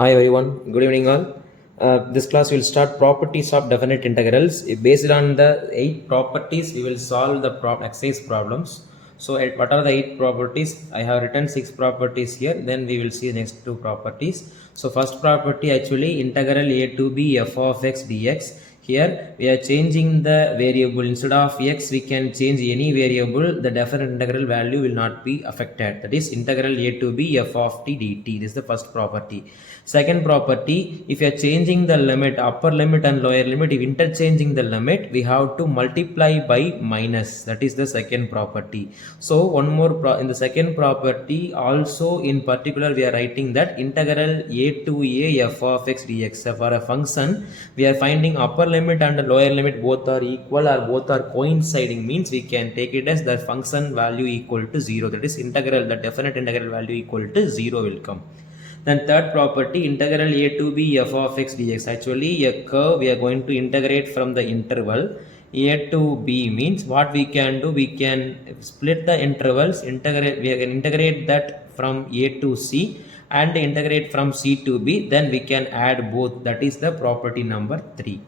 Hi everyone, good evening all. This class will start properties of definite integrals. Based on the 8 properties, we will solve the exercise problems. So what are the 8 properties? I have written 6 properties here. Then we will see the next 2 properties. So first property actually integral a to b f of x dx. Here we are changing the variable. Instead of x, we can change any variable. The definite integral value will not be affected. That is integral a to b f of t dt. This is the first property. Second property, if you are changing the limit, upper limit and lower limit, if interchanging the limit, we have to multiply by minus. That is the second property. So one more in the second property, also in particular, we are writing that integral a to a f of x dx. So for a function, we are finding upper limit and lower limit both are equal or both are coinciding, means we can take it as the function value equal to 0. That is integral, the definite integral value equal to 0 will come. Then third property, integral a to b f of x dx. Actually a curve we are going to integrate from the interval a to b, means what we can do, we can split the intervals, we can integrate that from a to c and integrate from c to b, then we can add both. That is the property number 3.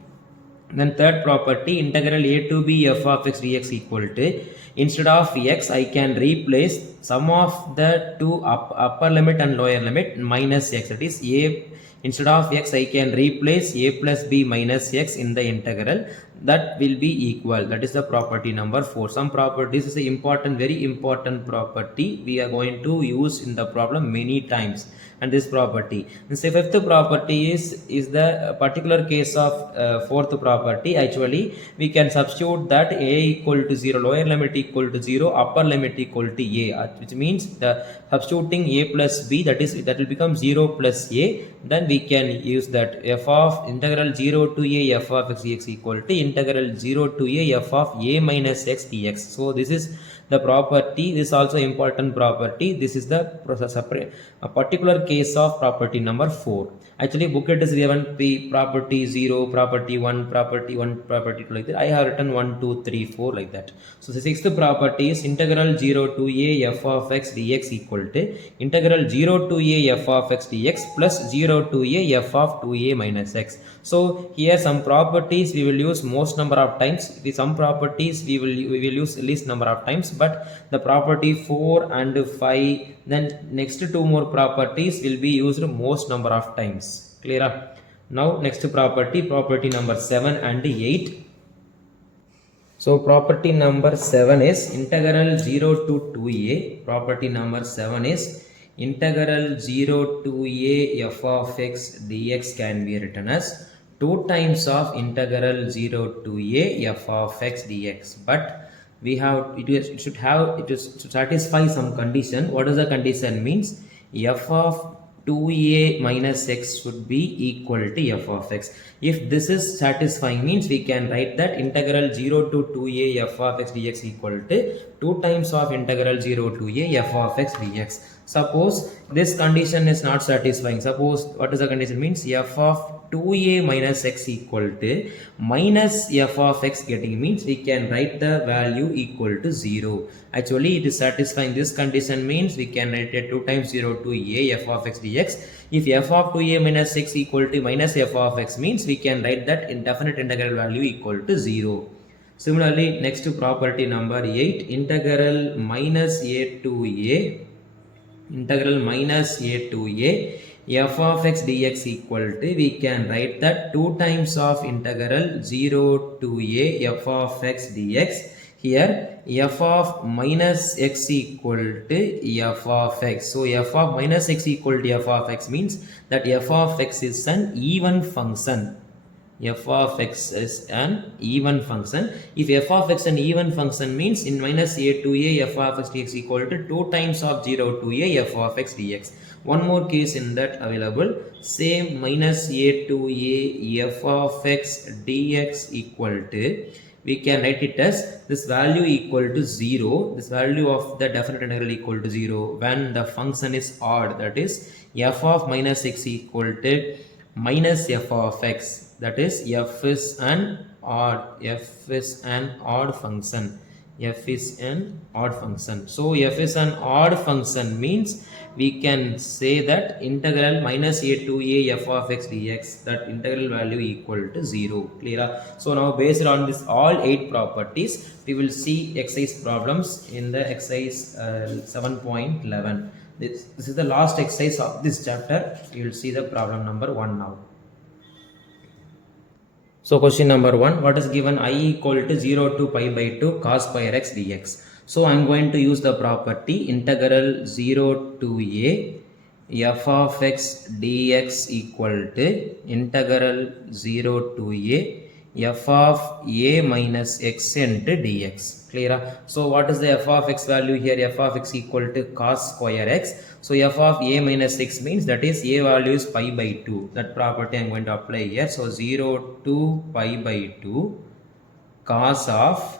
Then third property, integral a to b f of x dx equal to, instead of x, I can replace sum of the two upper limit and lower limit minus x. That is a, instead of x, I can replace a plus b minus x in the integral. That will be equal. That is the property number 4. Some properties is an important, very important property. We are going to use in the problem many times. And this property. And say fifth property is the particular case of fourth property. Actually, we can substitute that a equal to 0, lower limit equal to 0, upper limit equal to a, which means the substituting a plus b, that will become 0 plus a. Then we can use that f of integral 0 to a f of x dx equal to integral 0 to a f of a minus x dx. So this is the property. This is also important property. This is the a particular case of property number 4. Actually booklet is given property 0, property 1, property 1, property 2, like that. I have written 1, 2, 3, 4 like that. So the sixth property is integral 0 to a f of x dx equal to integral 0 to a f of x dx plus 0 to a f of 2a minus x. So here some properties we will use most number of times. With some properties we will use least number of times. But the property 4 and 5, then next two more properties will be used most number of times. Clear? Now next property number 7 and 8. So property number 7 is integral 0 to 2a. Property number 7 is integral 0 to a f of x dx can be written as 2 times of integral 0 to a f of x dx. But we have it should satisfy some condition. What is the condition? Means f of 2a minus x should be equal to f of x. If this is satisfying, means we can write that integral 0 to 2a f of x dx equal to 2 times of integral 0 to a f of x dx. Suppose this condition is not satisfying. Suppose what is the condition? Means f of 2a minus x equal to minus f of x getting, means we can write the value equal to 0. Actually it is satisfying this condition, means we can write it 2 times 0 to a f of x dx. If f of 2a minus x equal to minus f of x, means we can write that indefinite integral value equal to 0. Similarly, next to property number 8, integral minus a to a, integral minus a to a f of x dx equal to, we can write that 2 times of integral 0 to a f of x dx. Here f of minus x equal to f of x. So f of minus x equal to f of x means that f of x is an even function. F of x is an even function. If f of x an even function, means in minus a to a f of x dx equal to 2 times of 0 to a f of x dx. One more case in that available. Same minus a to a f of x dx equal to, we can write it as this value equal to 0. This value of the definite integral equal to 0 when the function is odd. That is f of minus x equal to minus f of x. That is f is an odd function. f is an odd function. So f is an odd function means we can say that integral minus a to a f of x dx, that integral value equal to 0. Clear? So now based on this all 8 properties, we will see exercise problems in the exercise 7.11. This is the last exercise of this chapter. You will see the problem number 1 now. So question number 1, what is given? I equal to 0 to pi by 2 cos square x dx. So I am going to use the property integral 0 to a f of x dx equal to integral 0 to a f of a minus x into dx. Clear? So what is the f of x value here? F of x equal to cos square x. So f of a minus x means that is a value is pi by 2. That property I am going to apply here. So 0 to pi by 2 cos of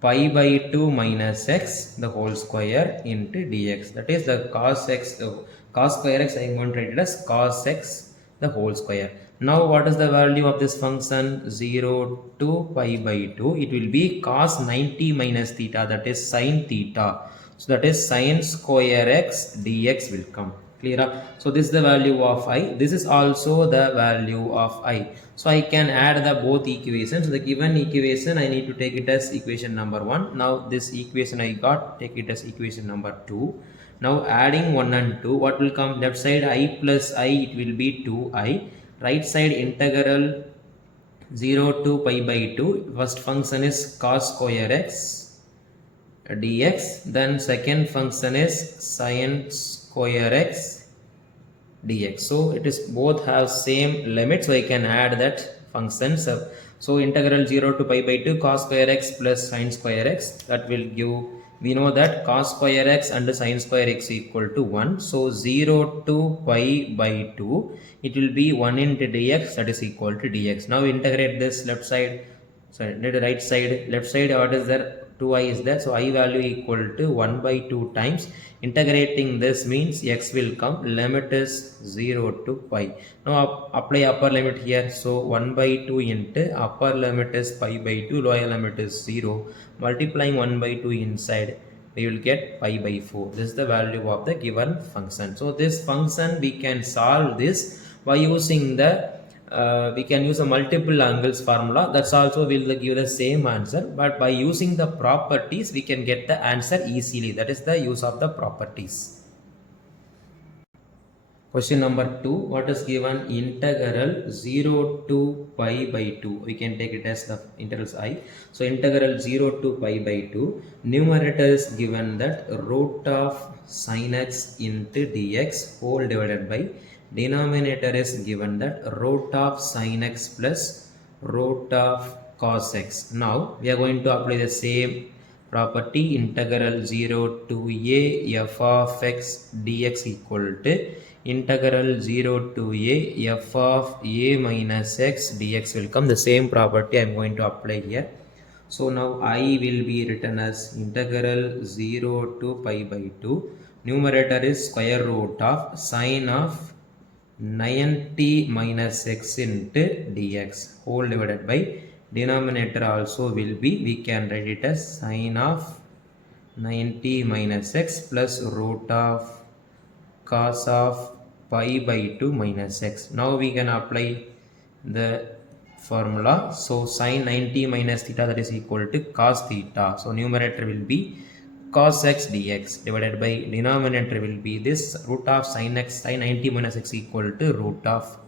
pi by 2 minus x the whole square into dx. That is the cos x, cos square x I am going to write it as cos x the whole square. Now what is the value of this function? 0 to pi by 2. It will be cos 90 minus theta, that is sin theta. So that is sin square x dx will come. Clear? So this is the value of I. This is also the value of I. So I can add the both equations. The given equation I need to take it as equation number 1. Now this equation I got, take it as equation number 2. Now adding 1 and 2, what will come? Left side I plus I, it will be 2I. Right side integral 0 to pi by 2. First function is cos square x dx. Then second function is sin square x dx. So it is both have same limit, so I can add that function. So integral 0 to pi by 2 cos square x plus sin square x, that will give, we know that cos square x and sin square x equal to 1. So 0 to pi by 2, it will be 1 into dx, that is equal to dx. Now integrate this left side, sorry, right side, left side, what is there? 2i is there, so I value equal to 1 by 2 times. Integrating this means x will come, limit is 0 to pi. Now apply upper limit here, so 1 by 2 into upper limit is pi by 2, lower limit is 0. Multiplying 1 by 2 inside, we will get pi by 4. This is the value of the given function. So this function we can solve this by using the we can use a multiple angles formula. That's also will give the same answer, but by using the properties we can get the answer easily. That is the use of the properties. Question number 2, what is given? Integral 0 to pi by 2. We can take it as the integrals I. So integral 0 to pi by 2. Numerator is given that root of sin x into dx whole divided by, denominator is given that root of sin x plus root of cos x. Now we are going to apply the same property, integral 0 to a f of x dx equal to integral 0 to a f of a minus x dx will come. The same property I am going to apply here. So now I will be written as integral 0 to pi by 2. Numerator is square root of sine of 90 minus x into dx whole divided by, denominator also will be, we can write it as sine of 90 minus x plus root of cos of pi by 2 minus x. Now we can apply the formula. So sine 90 minus theta, that is equal to cos theta. So numerator will be cos x dx divided by, denominator will be this root of sin x, sin 90 minus x equal to root of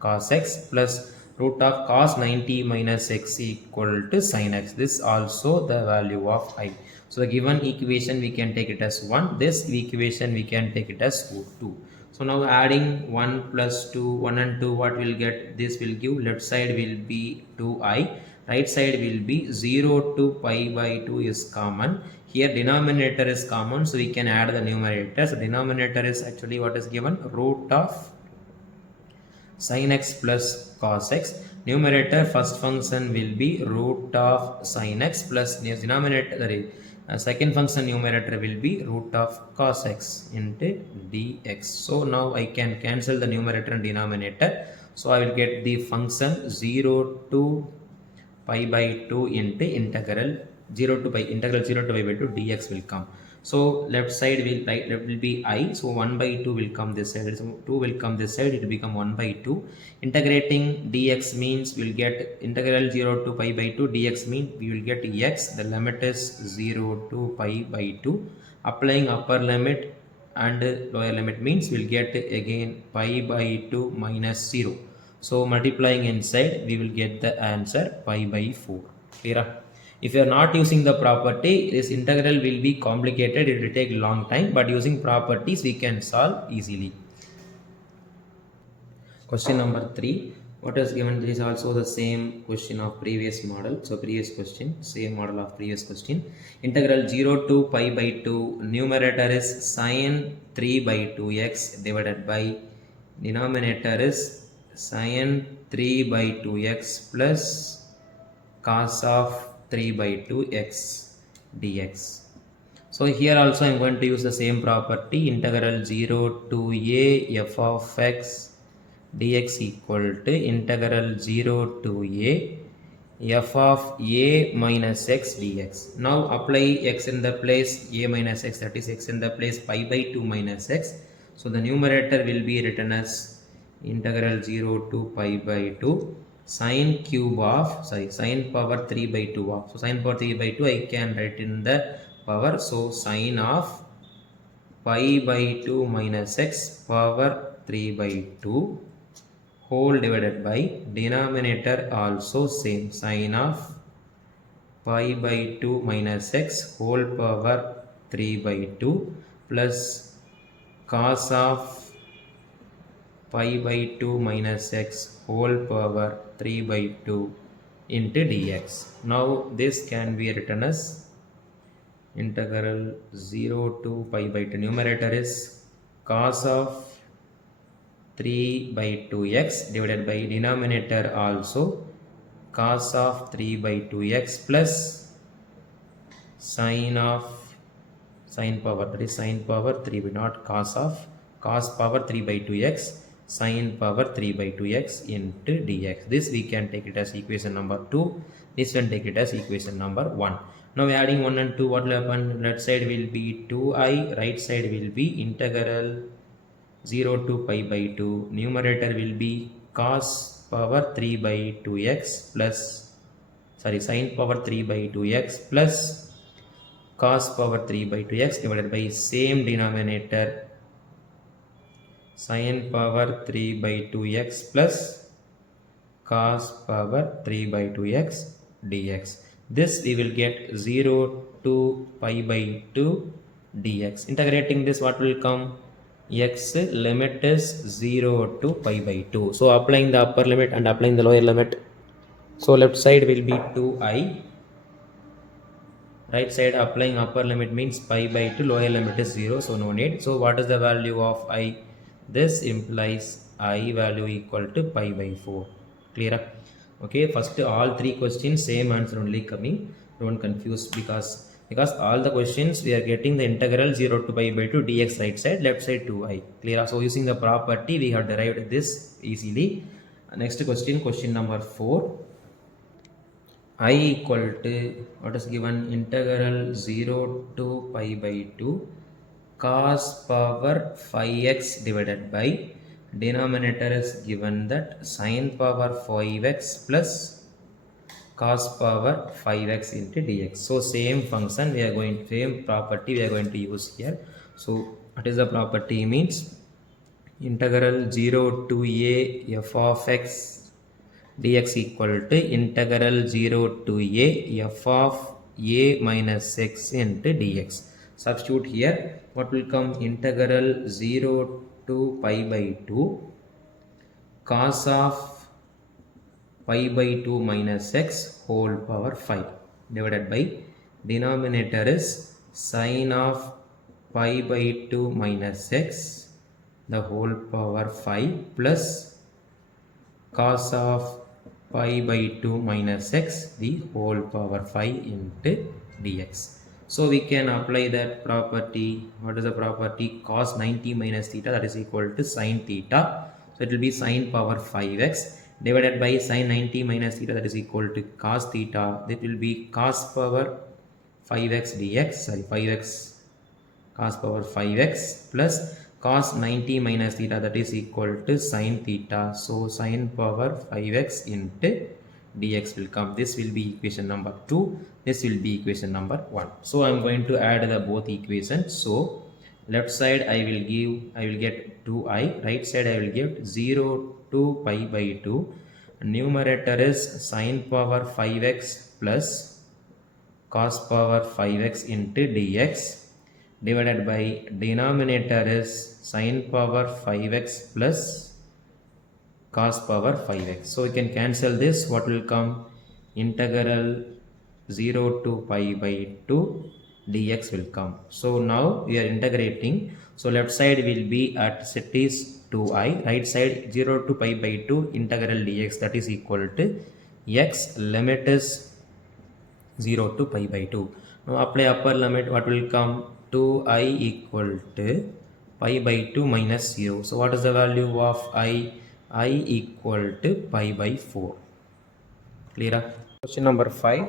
cos x plus root of cos 90 minus x equal to sin x. This also the value of I. So the given equation we can take it as 1. This equation we can take it as 2. So now adding 1 plus 2, 1 and 2, what will get? This will give, left side will be 2i, right side will be 0 to pi by 2 is common. Here denominator is common, so we can add the numerator. So denominator is actually what is given, root of sin x plus cos x. Numerator first function will be root of sin x plus denominator, second function numerator will be root of cos x into dx. So now I can cancel the numerator and denominator. So I will get the function 0 to pi by 2 into integral 0 to pi, integral 0 to pi by 2 dx will come. So left side will, right, left will be I, so 1 by 2 will come this side, so 2 will come this side, it will become 1 by 2. Integrating dx means we'll get integral 0 to pi by 2 dx means we will get x, the limit is 0 to pi by 2. Applying upper limit and lower limit means we'll get again pi by 2 minus 0. So multiplying inside we will get the answer pi by 4. Clear? If you are not using the property, this integral will be complicated, it will take a long time, but using properties we can solve easily. Question number 3. What is given is also the same question of previous model. So previous question, same model of previous question. Integral 0 to pi by 2, numerator is sine 3 by 2x divided by denominator is sine 3 by 2x plus cos of 3 by 2x dx. So here also I am going to use the same property, integral 0 to a f of x dx equal to integral 0 to a f of a minus x dx. Now apply x in the place a minus x, that is x in the place pi by 2 minus x. So the numerator will be written as integral 0 to pi by 2 sine cube of, sine power 3 by 2 of. So sine power 3 by 2 I can write in the power. So sine of pi by 2 minus x power 3 by 2 whole divided by denominator also same, sine of pi by 2 minus x whole power 3 by 2 plus cos of pi by 2 minus x whole power 3 by 2 into dx. Now this can be written as integral 0 to pi by 2, numerator is cos of 3 by 2x divided by denominator also cos of 3 by 2x plus sine of sine power, that is sine power 3 by, not cos of, cos power 3 by 2x sine power 3 by 2x into dx. This we can take it as equation number 2, this one take it as equation number 1. Now adding 1 and 2, what will happen? Left side will be 2i, right side will be integral 0 to pi by 2, numerator will be cos power 3 by 2x plus, sine power 3 by 2x plus cos power 3 by 2x divided by same denominator sine power 3 by 2x plus cos power 3 by 2x dx. This we will get 0 to pi by 2 dx. Integrating this, what will come? X limit is 0 to pi by 2. So applying the upper limit and applying the lower limit. So left side will be 2i. Right side applying upper limit means pi by 2, lower limit is 0, so no need. So what is the value of I? This implies I value equal to pi by 4. Clear? Okay, first all 3 questions same answer only coming. Don't confuse because all the questions we are getting the integral 0 to pi by 2 dx right side, left side 2i. Clear? So using the property we have derived this easily. Next question, question number 4. I equal to, what is given, integral 0 to pi by 2 cos power 5x divided by denominator is given that sine power 5x plus cos power 5x into dx. So same function we are going, same property we are going to use here. So what is the property means? Integral 0 to a f of x dx equal to integral 0 to a f of a minus x into dx. Substitute here, what will come? Integral 0 to pi by 2 cos of pi by 2 minus x whole power 5 divided by denominator is sine of pi by 2 minus x the whole power 5 plus cos of pi by 2 minus x the whole power 5 into dx. So we can apply that property. What is the property? Cos 90 minus theta, that is equal to sine theta. So it will be sine power 5x divided by sine 90 minus theta, that is equal to cos theta. That will be cos power 5x dx, sorry, 5x cos power 5x plus cos 90 minus theta, that is equal to sin theta. So sin power 5x into dx will come. This will be equation number 2. This will be equation number 1. So I'm going to add the both equations. So left side I will get 2i, right side I will give 0 to pi by 2. Numerator is sin power 5x plus cos power 5x into dx divided by denominator is sin power 5x plus cos power 5x. So we can cancel this. What will come? Integral 0 to pi by 2 dx will come. So now we are integrating. So left side will be at it is 2i, right side 0 to pi by 2 integral dx, that is equal to x limit is 0 to pi by 2. Now apply upper limit. What will come? 2i equal to pi by 2 minus 0. So what is the value of i? I equal to pi by 4. Clear? Question number 5.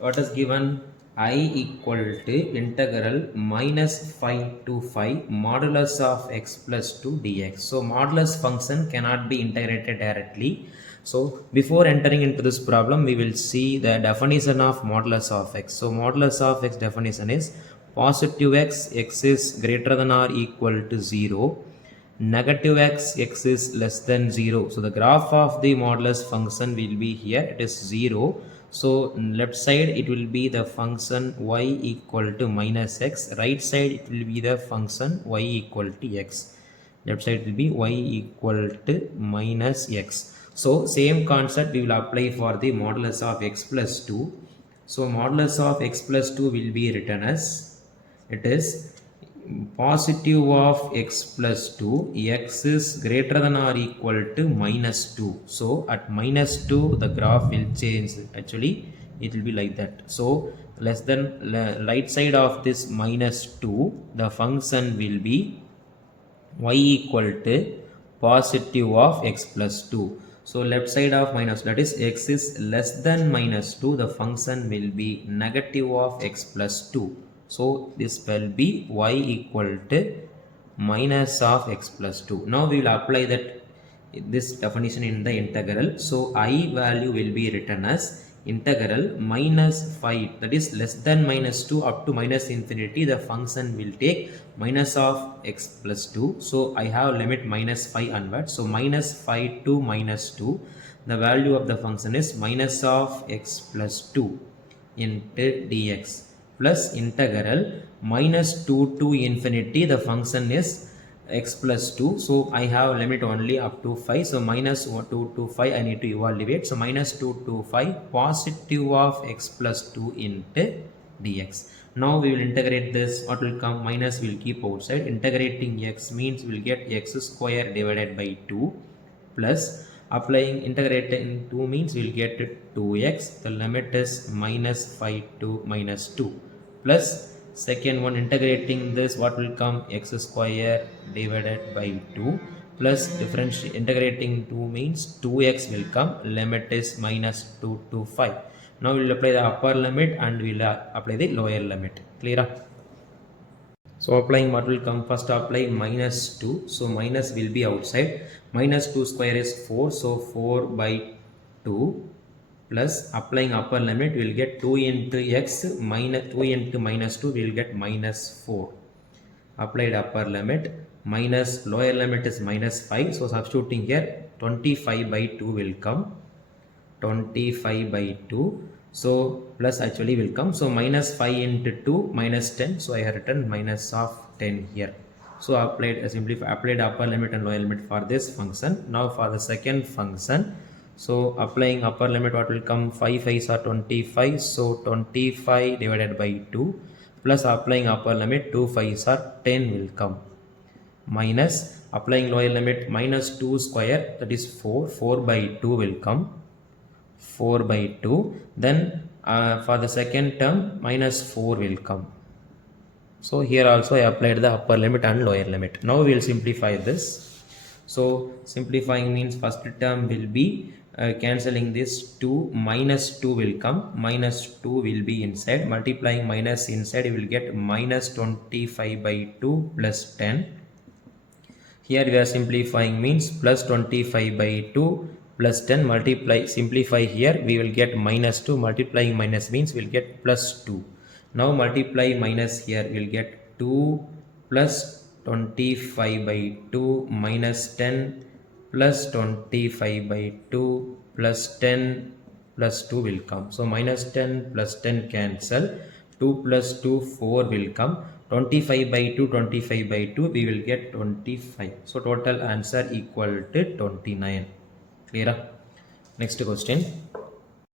What is given? I equal to integral minus 5 to 5 modulus of x plus 2 dx. So modulus function cannot be integrated directly. So before entering into this problem, we will see the definition of modulus of x. So modulus of x definition is positive x, x is greater than or equal to 0. Negative x, x is less than 0. So the graph of the modulus function will be here. It is 0. So left side it will be the function y equal to minus x. Right side it will be the function y equal to x. Left side will be y equal to minus x. So same concept we will apply for the modulus of x plus 2. So modulus of x plus 2 will be written as, it is positive of x plus 2, x is greater than or equal to minus 2. So at minus 2 the graph will change. Actually it will be like that. So less than right side of this minus 2, the function will be y equal to positive of x plus 2. So left side of minus, that is x is less than minus 2, the function will be negative of x plus 2. So this will be y equal to minus of x plus 2. Now we will apply that this definition in the integral. So I value will be written as integral minus 5, that is less than minus 2 up to minus infinity, the function will take minus of x plus 2. So I have limit minus 5 onward. So minus 5 to minus 2, the value of the function is minus of x plus 2 into dx plus integral minus 2 to infinity, the function is x plus 2. So I have limit only up to 5. So minus 2 to 5 I need to evaluate. So minus 2 to 5 positive of x plus 2 into dx. Now we will integrate this. What will come? Minus will keep outside. Integrating x means we will get x square divided by 2 plus applying integrating 2 means we will get 2x. The limit is minus 5 to minus 2 plus second one integrating this, what will come? X square divided by 2 plus differentiate integrating 2 means 2x will come. Limit is minus 2 to 5. Now we will apply the upper limit and we will apply the lower limit. Clear? So applying what will come? First apply minus 2. So minus will be outside. Minus 2 square is 4. So 4 by 2 plus applying upper limit we will get 2 into x minus 2 into minus 2 we will get minus 4. Applied upper limit minus lower limit is minus 5. So substituting here 25 by 2 will come. 25 by 2. So plus actually will come. So minus 5 into 2 minus 10. So I have written minus of 10 here. So applied applied upper limit and lower limit for this function. Now for the second function. So applying upper limit, what will come? 5 5s are 25. So 25 divided by 2 plus applying upper limit 2 5s are 10 will come. Minus applying lower limit minus 2 square, that is 4. 4 by 2 will come. 4 by 2. Then for the second term minus 4 will come. So here also I applied the upper limit and lower limit. Now we will simplify this. So simplifying means first term will be Cancelling this, 2 minus 2 will come, minus 2 will be inside, multiplying minus inside you will get minus 25 by 2 plus 10. Here we are simplifying means plus 25 by 2 plus 10, multiply simplify, here we will get minus 2, multiplying minus means we will get plus 2. Now multiply minus, here we will get 2 plus 25 by 2 minus 10 plus 25 by 2 plus 10 plus 2 will come. So minus 10 plus 10 cancel, 2 plus 2 4 will come, 25 by 2 25 by 2 we will get 25. So total answer equal to 29. Clear? Next question.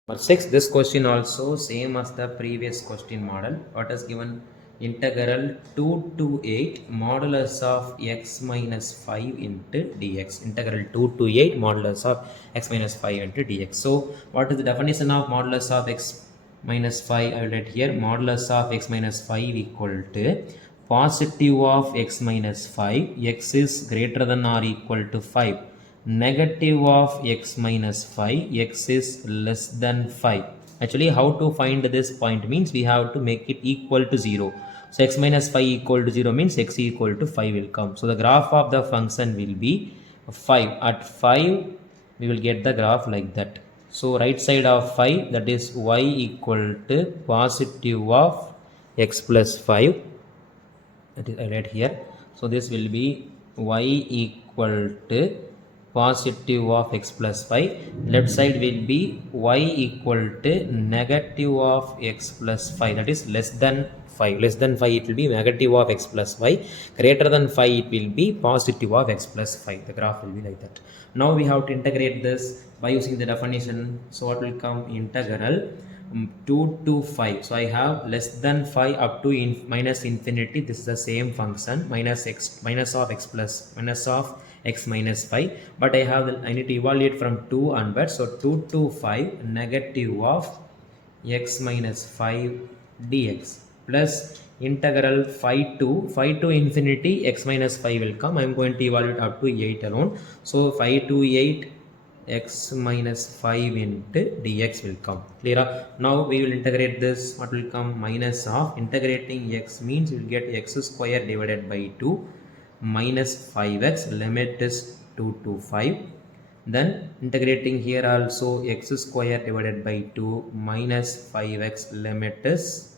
Number 6, this question also same as the previous question model. What is given? Integral 2 to 8 modulus of x minus 5 into dx. Integral 2 to 8 modulus of x minus 5 into dx. So what is the definition of modulus of x minus 5? I will write here, modulus of x minus 5 equal to positive of x minus 5, x is greater than or equal to 5, negative of x minus 5, x is less than 5. Actually, how to find this point means we have to make it equal to 0. So x minus 5 equal to 0 means x equal to 5 will come. So the graph of the function will be 5. At 5 we will get the graph like that. So right side of 5, that is y equal to positive of x plus 5, that is I write here. So this will be y equal to positive of x plus 5, left side will be y equal to negative of x plus 5, that is less than 5. Less than 5 it will be negative of x plus 5, greater than 5 it will be positive of x plus 5. The graph will be like that. Now we have to integrate this by using the definition. So what will come? Integral 2 to 5. So I have less than 5 up to minus infinity. This is the same function, minus x minus of x plus minus of x minus 5, but I need to evaluate from 2 onwards. So 2 to 5 negative of x minus 5 dx plus integral 5 to infinity x minus 5 will come. I am going to evaluate up to 8 alone. So 5 to 8 x minus 5 into dx will come. Clear? Now we will integrate this. What will come? Minus of, integrating x means we will get x square divided by 2 minus 5x, limit is 2 to 5. Then integrating here also x square divided by 2 minus 5x, limit is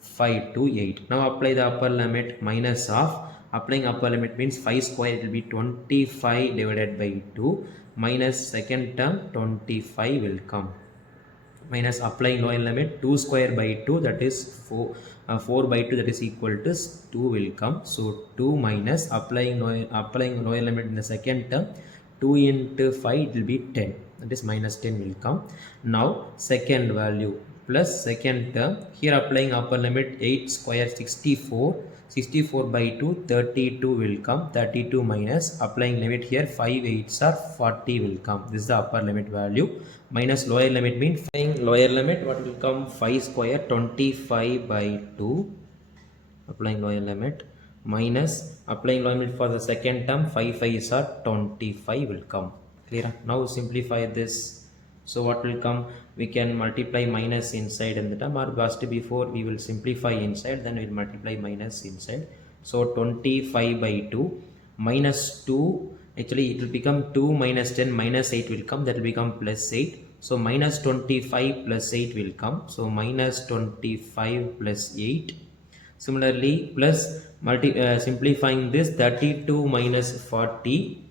5 to 8. Now apply the upper limit, minus of, applying upper limit means 5 square, it will be 25 divided by 2 minus second term 25 will come, minus applying lower limit 2 square by 2, that is 4 by 2, that is equal to 2 will come. So 2 minus applying lower limit in the second term, 2 into 5 it will be 10, that is minus 10 will come. Now second value plus second term, here applying upper limit 8 square 64 by 2 32 will come, 32 minus applying limit here 5 8s are 40 will come. This is the upper limit value. Minus lower limit means lower limit, what will come? 5 square 25 by 2, applying lower limit, minus applying lower limit for the second term 5 5s are 25 will come. Clear? Now simplify this. So what will come? We can multiply minus inside in the term, or first before we will simplify inside, then we will multiply minus inside. So 25 by 2 minus 2, actually it will become 2 minus 10 minus 8 will come, that will become plus 8. So minus 25 plus 8 will come. So minus 25 plus 8. Similarly plus simplifying this, 32 minus 40,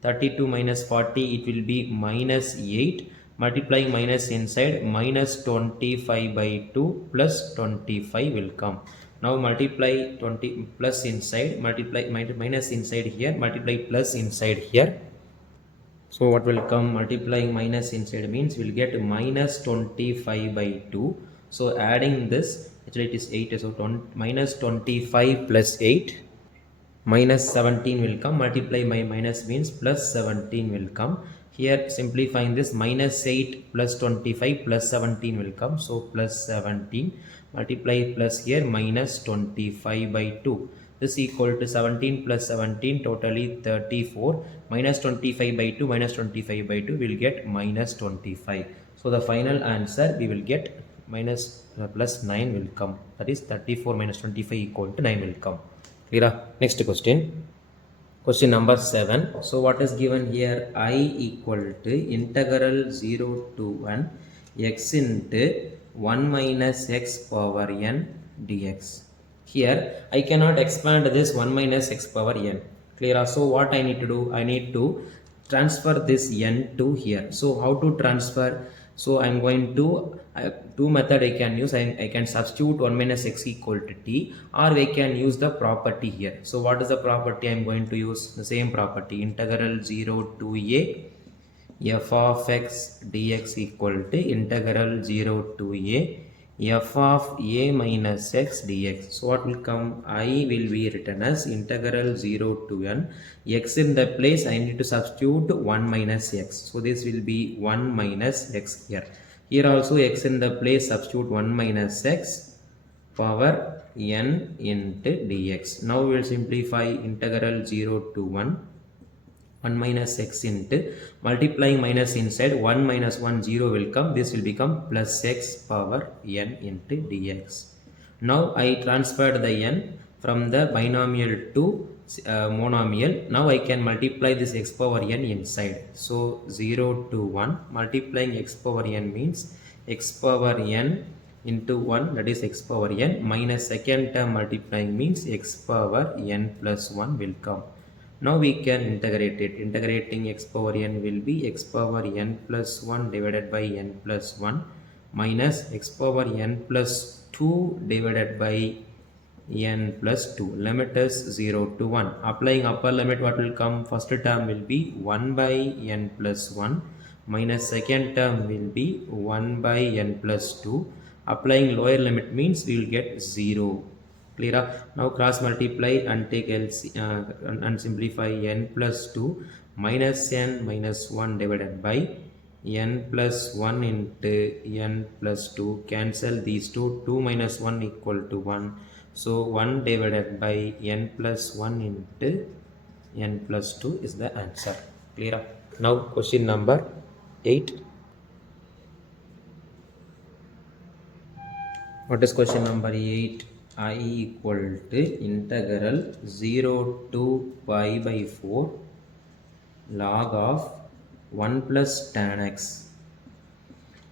32 minus 40 it will be minus 8, multiplying minus inside, minus 25 by 2 plus 25 will come. Now multiply 20 plus inside, multiply minus inside here, multiply plus inside here. So what will come? Multiplying minus inside means we'll get minus 25 by 2. So adding this, actually it is 8, so minus 25 plus 8, minus 17 will come, multiply by minus means plus 17 will come. Here simplifying this, minus 8 plus 25 plus 17 will come, so plus 17, multiply plus here minus 25 by 2. This equal to 17 plus 17, totally 34. Minus 25 by 2, minus 25 by 2, we'll get minus 25. So the final answer we will get minus plus 9 will come. That is 34 minus 25 equal to 9 will come. Clear? Next question. Question number 7. So what is given here? I equal to integral 0 to 1 x into 1 minus x power n dx. Here I cannot expand this 1 minus x power n. Clear? So what I need to do? I need to transfer this n to here. So how to transfer? So I'm going to two method I can use. I can substitute 1 minus x equal to t, or I can use the property here. So what is the property I'm going to use? The same property, integral 0 to a f of x dx equal to integral 0 to a f of a minus x dx. So what will come? I will be written as integral 0 to n. X in the place I need to substitute 1 minus x. So this will be 1 minus x here. Here also x in the place substitute 1 minus x power n into dx. Now we will simplify integral 0 to 1 minus x into multiplying minus inside 1 minus 1 0 will come. This will become plus x power n into dx. Now I transferred the n from the binomial to monomial. Now I can multiply this x power n inside. So 0 to 1 multiplying x power n means x power n into 1, that is x power n, minus second term multiplying means x power n plus 1 will come. Now we can integrate it. Integrating x power n will be x power n plus 1 divided by n plus 1 minus x power n plus 2 divided by n plus 2. Limit is 0 to 1. Applying upper limit, what will come? First term will be 1 by n plus 1 minus second term will be 1 by n plus 2. Applying lower limit means we will get 0. Clear? Now cross multiply and take and simplify n plus 2 minus n minus 1 divided by n plus 1 into n plus 2. Cancel these two. 2 minus 1 equal to 1. So 1 divided by n plus 1 into n plus 2 is the answer. Clear? Now question number 8. What is question number 8? I equal to integral 0 to pi by 4 log of 1 plus tan x.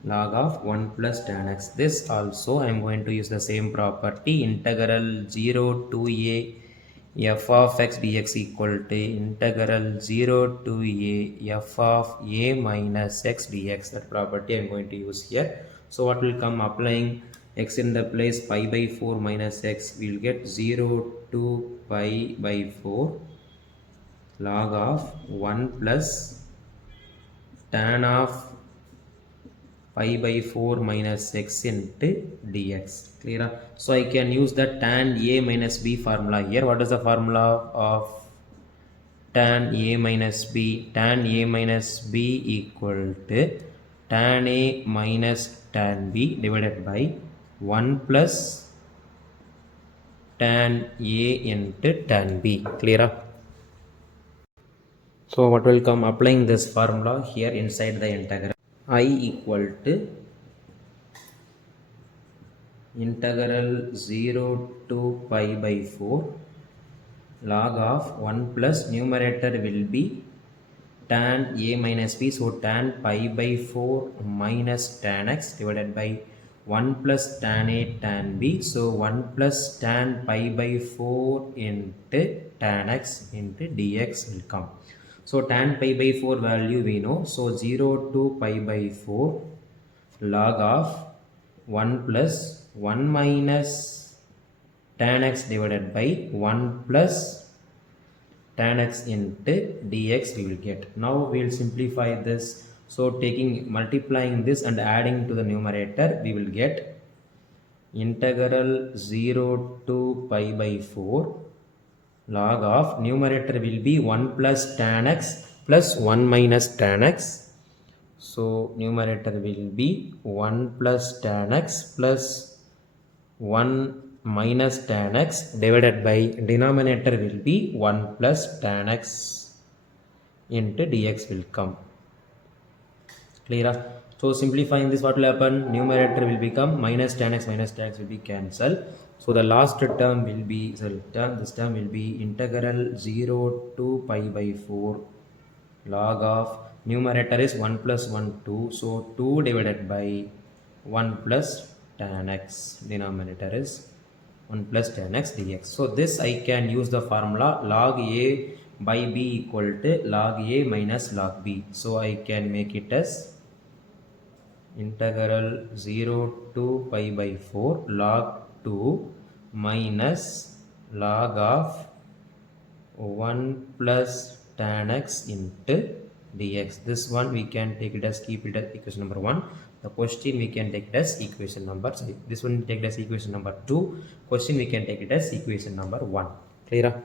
Log of 1 plus tan x. This also I am going to use the same property, integral 0 to a f of x dx equal to integral 0 to a f of a minus x dx. That property I am going to use here. So what will come? Applying x in the place pi by 4 minus x, we will get 0 to pi by 4 log of 1 plus tan of pi by 4 minus x into dx. Clear? So I can use the tan a minus b formula here. What is the formula of tan a minus b? Tan a minus b equal to tan a minus tan b divided by 1 plus tan a into tan b. Clear? So what will come? Applying this formula here inside the integral. I equal to integral 0 to pi by 4 log of 1 plus numerator will be tan a minus b. So tan pi by 4 minus tan x divided by 1 plus tan a tan b. So 1 plus tan pi by 4 into tan x into dx will come. So tan pi by 4 value we know. So 0 to pi by 4 log of 1 plus 1 minus tan x divided by 1 plus tan x into dx we will get. Now we will simplify this. So multiplying this and adding to the numerator, we will get integral 0 to pi by 4 log of numerator will be 1 plus tan x plus 1 minus tan x. So numerator will be 1 plus tan x plus 1 minus tan x divided by denominator will be 1 plus tan x into dx will come. Clear? So simplifying this, what will happen? Numerator will become minus tan x will be cancelled. So the last term will be, this term will be integral 0 to pi by 4 log of, numerator is 1 plus 1 2, so 2 divided by 1 plus tan x, denominator is 1 plus tan x dx. So this I can use the formula log a by b equal to log a minus log b. So I can make it as integral 0 to pi by 4 log 2 minus log of 1 plus tan x into dx. This one we can take it as, keep it as equation number 1. The question we can take it as equation number, sorry, this one we take it as equation number 2. Question we can take it as equation number 1. Clear?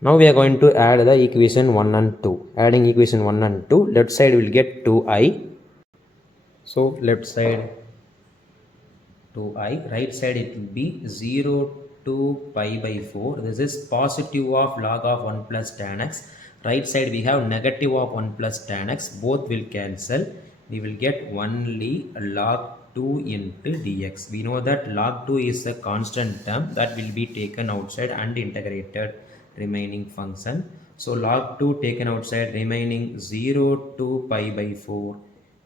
Now we are going to add the equation 1 and 2. Adding equation 1 and 2, left side will get 2i. So left side 2i, right side it will be 0 to pi by 4. This is positive of log of 1 plus tan x. Right side we have negative of 1 plus tan x. Both will cancel. We will get only log 2 into dx. We know that log 2 is a constant term that will be taken outside and integrated remaining function. So log 2 taken outside, remaining 0 to pi by 4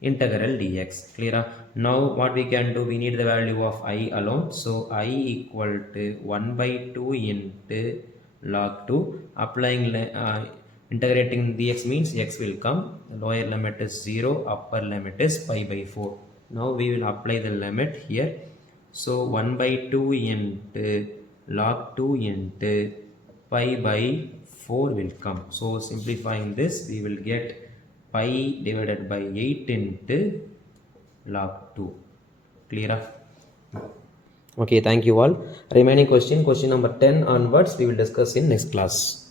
integral dx. Clear? Now what we can do, we need the value of I alone. So I equal to 1 by 2 into log 2. Applying integrating dx means x will come. The lower limit is 0, upper limit is pi by 4. Now we will apply the limit here. So 1 by 2 into log 2 into pi by 4 will come. So simplifying this, we will get pi divided by 8 into log 2. Clear? Okay, thank you all. Remaining question number 10 onwards we will discuss in next class.